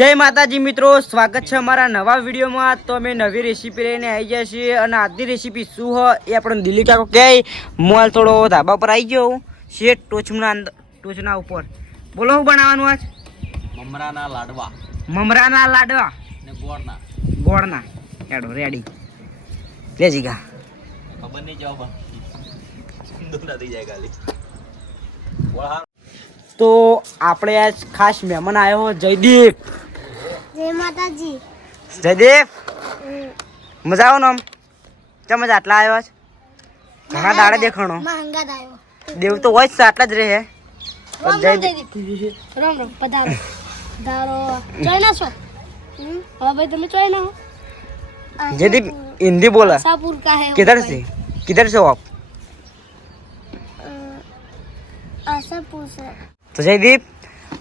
જય માતાજી મિત્રો, સ્વાગત છે અમારા નવા વિડીયોમાં। તો અમે નવી રેસીપી લઈને આવી ગયા છીએ અને આજની રેસીપી શું હોય એ આપણે દિલ્હી કાકો કહે। મોલ થોડો ધાબા પર આવી ગયો છે ટોચના ઉપર। બોલો શું બનાવવાનું આજ? મમરાના લાડવા ને ગોળના હેડો રેડી લે જીગા ખબર નહીં જાવ પણ દોડા થઈ જાય ખાલી। તો આપણે આજ ખાસ મહેમાન આવ્યો જયદીપ। જય માતાજી। જયદીપ મજા આવો ને આમ ચમ જ આટલા આવ્યો છે? ઘણા દાડે દેખાણો માંગા દાયો દેવ તો હોય જ આટલા જ રહે। જયદીપ રામ રામ પધારો ધારો જોઈના છો? હા ભાઈ તમે જોઈના हो? जयदीप हिंदी बोला। सापुर का है। किधर से हो आप? आशापुर से। तो जयदीप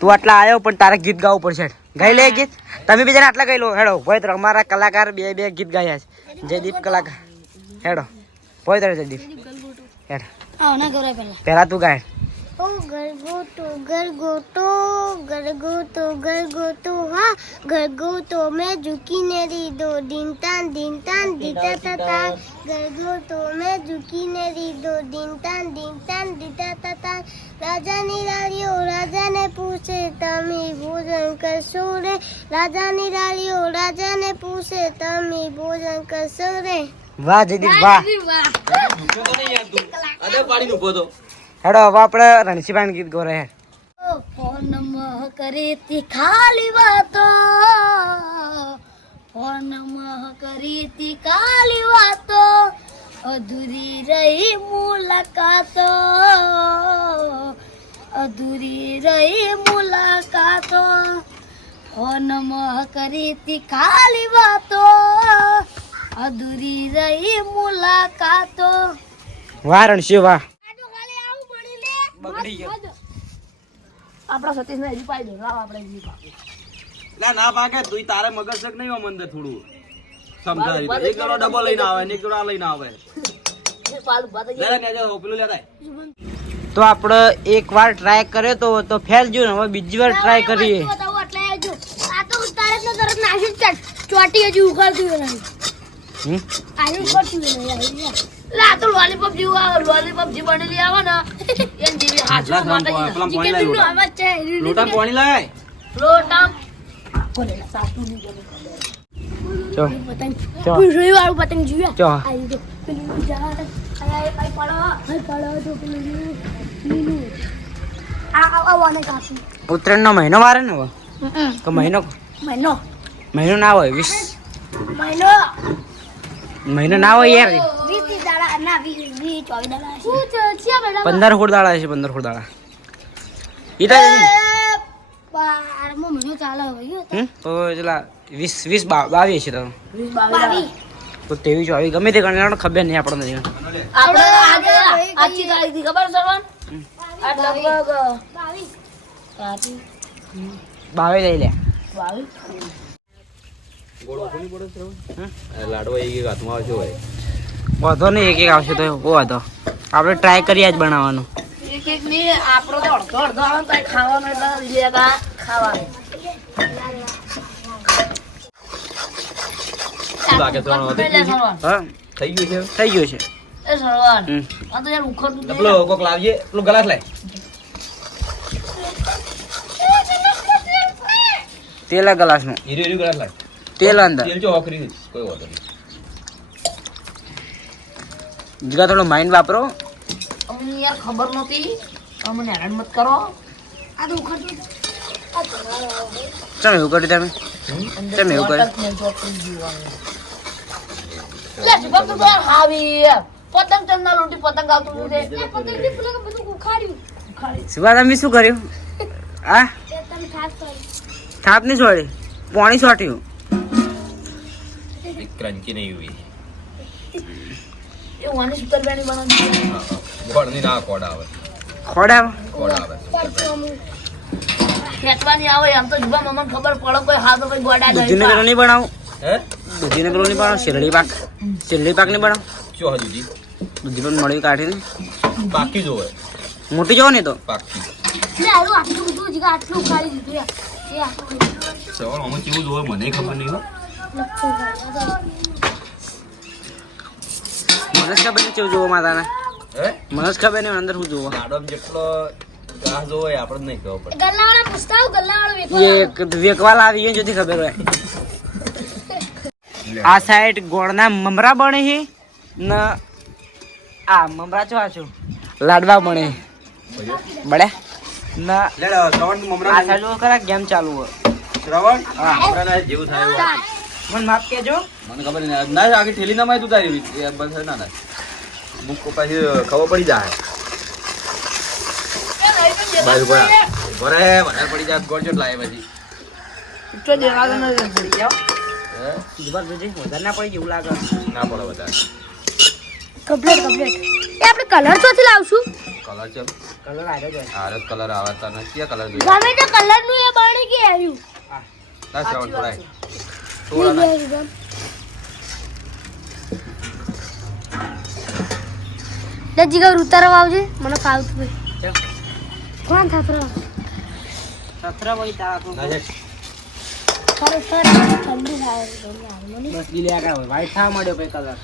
તું આટલા આવ્યો પણ તારે ગીત ગાવું પડશે। ગાઈ લે ગીત। તમે બી જરા આટલા ગાઈ લો હેડો। ભાઈ અમારા કલાકાર બે ગીત ગાયા છે। જયદીપ કલાકાર હેડો ભાઈ તારે જયદીપ હેડ આવ ના ગોરા પહેલા તું ગાય। ओ गरगोटो हाँ गरगोटो में झुकी नेरी दो दिन तान दीता तता गरगोटो में झुकी नेरी दो दिन तान दीता तता राजा निरालियो राजा ने पूछे तमी भोजन करशो रे राजा निरालियो राजा ने पूछे तमी भोजन करशो रे। વાહ જયદીપ વાહ। હેડો હવે આપણે રણસીભાઈ ગીત ગો રહે। फोन मह करे ती खाली बातो फोन मह करे ती खाली बातो अधूरी रही मुलाकातो फोन मह करे ती खाली बातो अधूरी रही मुलाकातो। વાહ રણસી વાહ। આપડા સતીશ ને હજી પાઈ દો લાવ આપણે હજી લા ના પાકે તું તારે મગજ શક નહીં આમ અંદર થોડું સમજાવી દે। એક જણો ડબલ લઈને આવે ને એક જણો આ લઈને આવે। પાલું બાદ લે ને જો પેલું લેતા તો આપણે એકવાર ટ્રાય કર્યો તો ફેલ ગયો ને હવે બીજી વાર ટ્રાય કરીએ। એટલે આવજો આ તો તારે તો તરત નાશી ચોટી હજી ઉખાડતું નહીં આની ઉખાડતું નહીં લા તો લોલીપોપ જે બનેલી આવે ને એન જેવી હાચવા માટે આવાજ છે લોટા પાણી લાય લોટા બોલે સાસુ ની ચો પતંગ ચો પૂછડી વાળું પતંગ જીવ્યા ચો આઈ તો પેલું જા આઈ પડો તો પેલું લીલું આ વાને કાસી ઉત્તરાયણનો મહિનો વારે ને હવે કે મહિનો ના હોય 20 મહિનો ના હોય યાર 20 દાડા ના 20 24 દાડા શું છે 15 દાડા છે 15 દાડા ઈ તો બારમો મહિનો ચાલે હોય તો ચલા 20 22 છે તો 22 તો 23 24 ગમે તે ગણવાનો ખબર નહીં આપણને આપણે આજે આજી તારીખ ખબર સરવન આ લગભગ 22 લઈ લે 22 ગોળ ઓછું પડે છે લાડવા એક હાથમાં આવશે હોય વાંધો નહીં એક આવશે તો બહુ વાંધો આપણે ટ્રાય કરીએ જ બનાવવાનું। એક ની આપણો તો અડધો આવે તો ખાવાનું એટલે લેગા ખાવાનું લાગે તો હા થઈ ગયું છે થઈ ગયું છે એ સરવાન આ તો યાર ઉખડતું પેલો કોક લાવજે પેલો ગ્લાસ લાય તેલ ગ્લાસમાં હીરો ગ્લાસ લાય તેલ અંદર તેલ જો ઓકરી કોઈ વાંધો નહીં જીગા થોડો માઇન્ડ વાપરો। અમને યાર ખબર નહોતી અમને હેરાન મત કરો આ તો ઉખડતું ચમ એવું કર્યું તમે ચમ એવું કર્યું લે જવાબ તો હાવી પતંગ ચંદા લોટી પતંગ આવતું છે પતંગ ની પેલા બધું ઉખાડ્યું શિવા તમે શું કર્યું આ તમે ખાસ કરી થાપ નહીં છોડી પાણી છોટ્યું ક્રંચી નહીં हुई એ વાની સુતરબાની બનાવી ગોળ ની ના કોડ આવે ખોડા ખેતવાની આવે એમ તો જુબા મમન ખબર પડે કોઈ હાથ કોઈ ગોડા દૂધીને પેલો નહીં બનાવું હે દૂધીને પેલો નહીં બનાવું શેરડી પાક નહીં બનાવું શું હજુજી દૂધી પણ મળી કાઢીને બાકી જોવે મોટી જો ને તો પાકી લે આવું આટલું બધું જીગા આટલું ખાલી દીધું યાર સવાલ આમાં કેવું જોવે મને ખબર નહીં હો. મને જ ખબર નહીં કેવું જોવો માતાના. હે મને જ ખબર નહીં અંદર શું જોવો. લાડવામાં જેટલો ઘાસ જોવો એ આપણને નહીં ખબર પડે. ગલ્લાવાળા પૂછતા આવું, ગલ્લાવાળો એ વેકવાલ આવી ગયો જોતી ખબર હોય. આ સાઈડ ગોળના મમરા બને છે ને આ મમરા ચો આછું લાડવા બને બળે ના લે શ્રવણ મમરા આ સાઈડ ખરા ગેમ ચાલુ હોય. શ્રવણ મમરાના જેવું થાય એવું. મને માફ કેજો. મને ખબર નહીં ના આગે ઠેલી ના માં તું તારી એ બસ ના ના બુક પછી ખબર પડી જાય બાજુ બરે વધારે પડી જાય ગોળ ચોટ લાવે પછી તો દેવા ન પડી જાવ. હે જબર જોજે વધારે ના પડી જેવું લાગે. ના પડે વધારે કમ્પ્લીટ એ આપણે કલર ચોથી લાવશું. કલર ચલ કલર આવ્યો જાય. આરત કલર આવતા ને કયા કલર જોઈએ ગમે તે કલર નું એ બની કે આવ્યું. ના શ્રવણ પડાય થોડા ના જીગર ઉતારવા આવજે, મને ફાવતું હોય. ચાલ. કોણ થાપરો સતરા વઈ તારા તો ના છે તારો સર ઠંડુ થાય બસ ગીલે આગા હોય વાઈટ થા મળ્યો ભાઈ કલર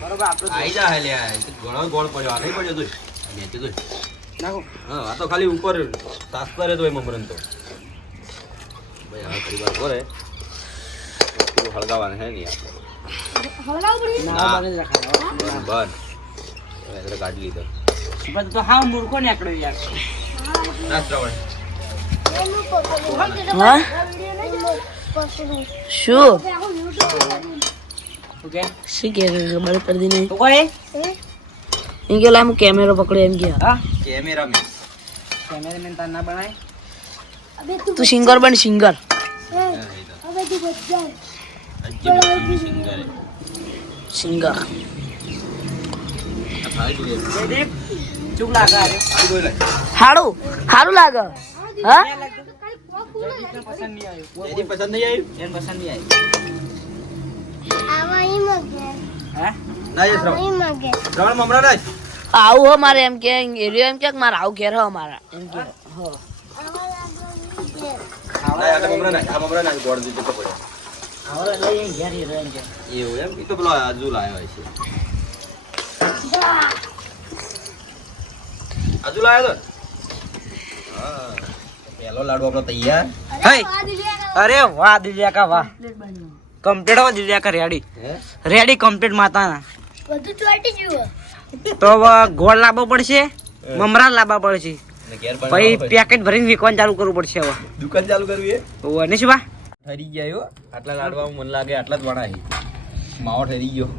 બરોબર આપણો આઈ જા હે લે ઘણો ગોળ પડ્યો આ નહીં પડ્યો તું નીચે તું નાખો. હા આ તો ખાલી ઉપર તાસ કરે તો એ મમરન તો ભાઈ હવે ફરી વાર કરે તો હળગાવાના હે નહીં હલાવ પડી. ના બને જ રખાય. બન એટલે કાઢી લીધો પણ તો હાવ મૂર્ખો નીકળ્યો યાર. ના શ્રવણ એનું પકડું. હા? પકડું. શું ઓકે શું કે ખબર પડતી નહીં તો કોઈ એમ કે લામ કેમેરો પકડ્યો એમ કે હા કેમેરા મેં કેમેરામેન તાર ના બનાય. અબે તું તું સિંગર બન સિંગર હવે તું બચાવ. સિંગર જયદીપ ચૂપ લાગે આજે. હારું હારું લાગે હા જયદીપને પસંદ નહીં આવ્યું. પસંદ નહીં આવ્યું એને પસંદ નહીં આવ્યું. આવા ઈ મગે. હા ના એ આવા શ્રવણ ઈ મગે. શ્રવણ મમરા ના આવું હો મારે એમ કે એરિયો એમ કે મારે આવું ઘેર હો મારા એમ કે હો આવા લાગવાનું છે. આ મમરા ના આ મમરા ના ગોળ દીધો તો પડ્યો હવે લઈ ઘેર હીરો એમ કે. એવું એમ એ તો પેલો આજુ લાવ્યો છે આજુ લાવ્યો તો હા પહેલો લાડુ આપણો તૈયાર હઈ અરે વાહ દિલિયા કા વાહ કમ્પ્લીટ હો દિલિયા કા રેડી હે રેડી કમ્પ્લીટ માતાના. બધું ચોટી ગયું. તો હવે ગોળ લાવવો પડશે મમરા લાવવા પડશે ને ઘેર પછી બનાવવા પેકેટ ભરીને વિકવાનું ચાલુ કરવું પડશે હવે. દુકાન ચાલુ કરવી હે ઓને શું બા ઠરી ગયા હો આટલા લાડવા મન લાગે આટલા જ વણાય માવો ઠરી ગયો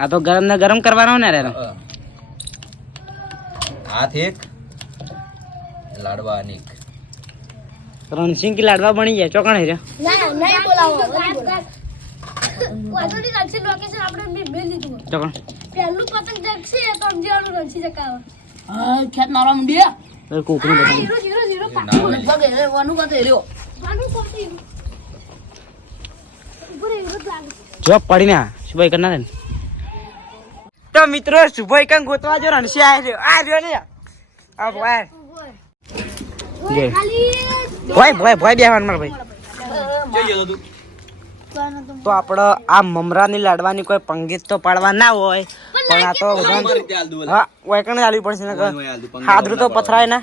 આ તો ગરમ ને ગરમ કરવાનો ને રે. હાથ એક લાડવા અનેક રણસિંગ કી લાડવા બની જાય ચોકણ રે. ના નહીં બોલાવો. વાદોની રક્ષિત લોકેશન આપણે મેં લીધું. ચોકણ પહેલું પતંગ જગશે તો સમજવાનું રક્ષિત જકાવ. હા ખેત મારવા મંડ્યા કોકનું બધા હીરો હીરો હીરો લગભગ એ વાનું કતે રહ્યો પાનું કોટી. ઉપર હીરો લાગે. જો પડી ને સુભાઈ કરના ને. તો મિત્રો સુભાઈ કન ગોતવા જો રણસી આ રહ્યો ને આ ભાઈ જે ભાઈ ભાઈ ભાઈ બેહવાન માર ભાઈ. જઈ ગયો તું તો આપણે આ મમરાની લાડવાની કોઈ પંગીત તો પાડવા ના હોય પણ આ તો અમારી રીતે હાલ દઉં હા વાયકણ ચાલવી પડશે ને ઓય હાલ દઉં, પંગીત હાદરું તો પથરાય ના.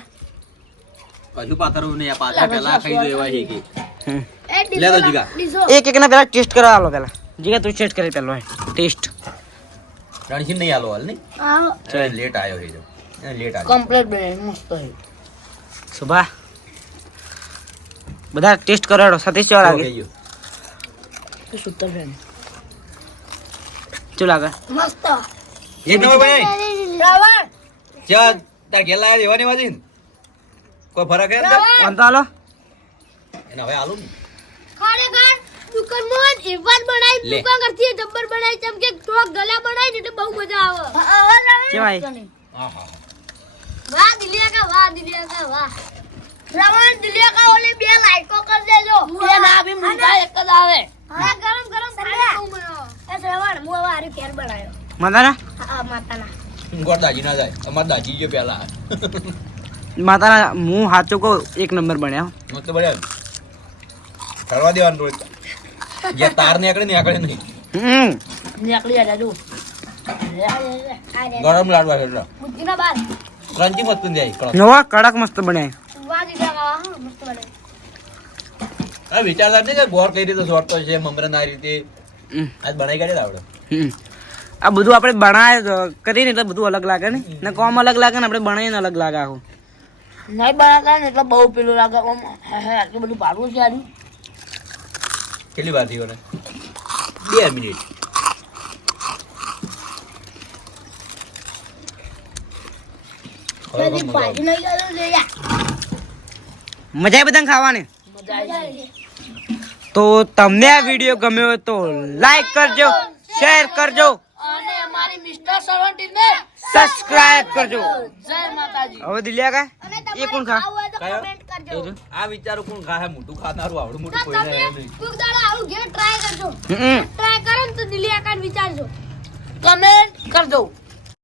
કશું પાથરવું નહીં આ પાથરા પહેલા ખાઈ દો એવા છે કે હમ. લે તો જીગા એક એક ના પેલા ટેસ્ટ કરવા આલો પેલા જીગા તું ટેસ્ટ કરી પેલો ટેસ્ટ રણસીન નહીં આલો હાલ નહીં આવો. લેટ આવ્યો છે જો લેટ આવ્યો કમ્પ્લીટ બને મસ્ત હે સુભા બધા ટેસ્ટ કરાડો સતીશ ચો લાગે થઈ ગયો સુતર છે શું લાગે મસ્ત. એક નંબર ભાઈ રાવણ ચાલ તાર ઘેર લાયા દેવાની વાજી કોઈ ફરક હે અંદર? વાંધો હાલો એને હવે આલું ને ખરેખર દુકાનમાં જ એવાજ બનાવી લે. દુકાન કરતી જબ્બર બનાવી ચમ કે થોડા ગલા બનાવી એટલે બહુ મજા આવે. કેવાય આહા વાહ દિલિયા કા વાહ. રાવણ દિલિયા કા ઓલે બે લાઈકો કર દેજો. બે ના બી મુંડા એક જ આવે હા ગરમ ગરમ પાણી બહુ બનાવો. એ શ્રવણ હું હવે આરી ફેર બનાવ્યો. માતાના હા માતાના. ગોળ દાજી ના જાય અમાર દાજી ગયો પહેલા માતાના હું સાચું કહું 1 નંબર બન્યા હો. મસ્ત બળ્યા ઠરવા દેવાનું થોડી જે તાર નીકળે નહીં હમ નીકળી જાય દાદુ ગરમ લાડવા છે એટલે બુદ્ધિના બાર ક્રંચી મસ્ત જાય કડક નવા કડક મસ્ત બન્યા વાહ દીધા ખાવા મસ્ત બને આ વિચારતા નહીં કે ગોળ કઈ રીતે સોટતો છે મમરન આ રીતે હમ. આજ બનાવી કાઢે આવડે હમ. આ બધું આપણે બનાય કરીને એટલે બધું અલગ લાગે ને કોમ અલગ લાગે ને આપણે બનાવીને અલગ લાગે આખું નહીં બનાવતા ને એટલે બહુ પેલું લાગે આમ, આટલું બધું ભાડું છે આનું. કેટલી વાર થયો ને 2 મિનિટ બધી ભાજી નહીં કરું લે યા મજા આવી બધાને ખાવાની મજા આવી જાય. તો તમને આ વિડીયો ગમ્યો હોય તો લાઈક કરજો શેર કરજો અને અમારી મિસ્ટર સર્વન્ટીઝ ને સબસ્ક્રાઇબ કરજો જય માતાજી. હવે દિલ્યા કા અને એ તમારે કોણ ખા ખાવું હોય તો કયો? કમેન્ટ કરજો આ વિચારો કોણ ખાય મોટું ખાનારું આવડું મોટું કોઈ તમે નહીં કોક દાડો આવું ઘેર ટ્રાય કરજો હમ ટ્રાય કરો ને તો દિલ્હી આકાર વિચારજો કમેન્ટ કરજો.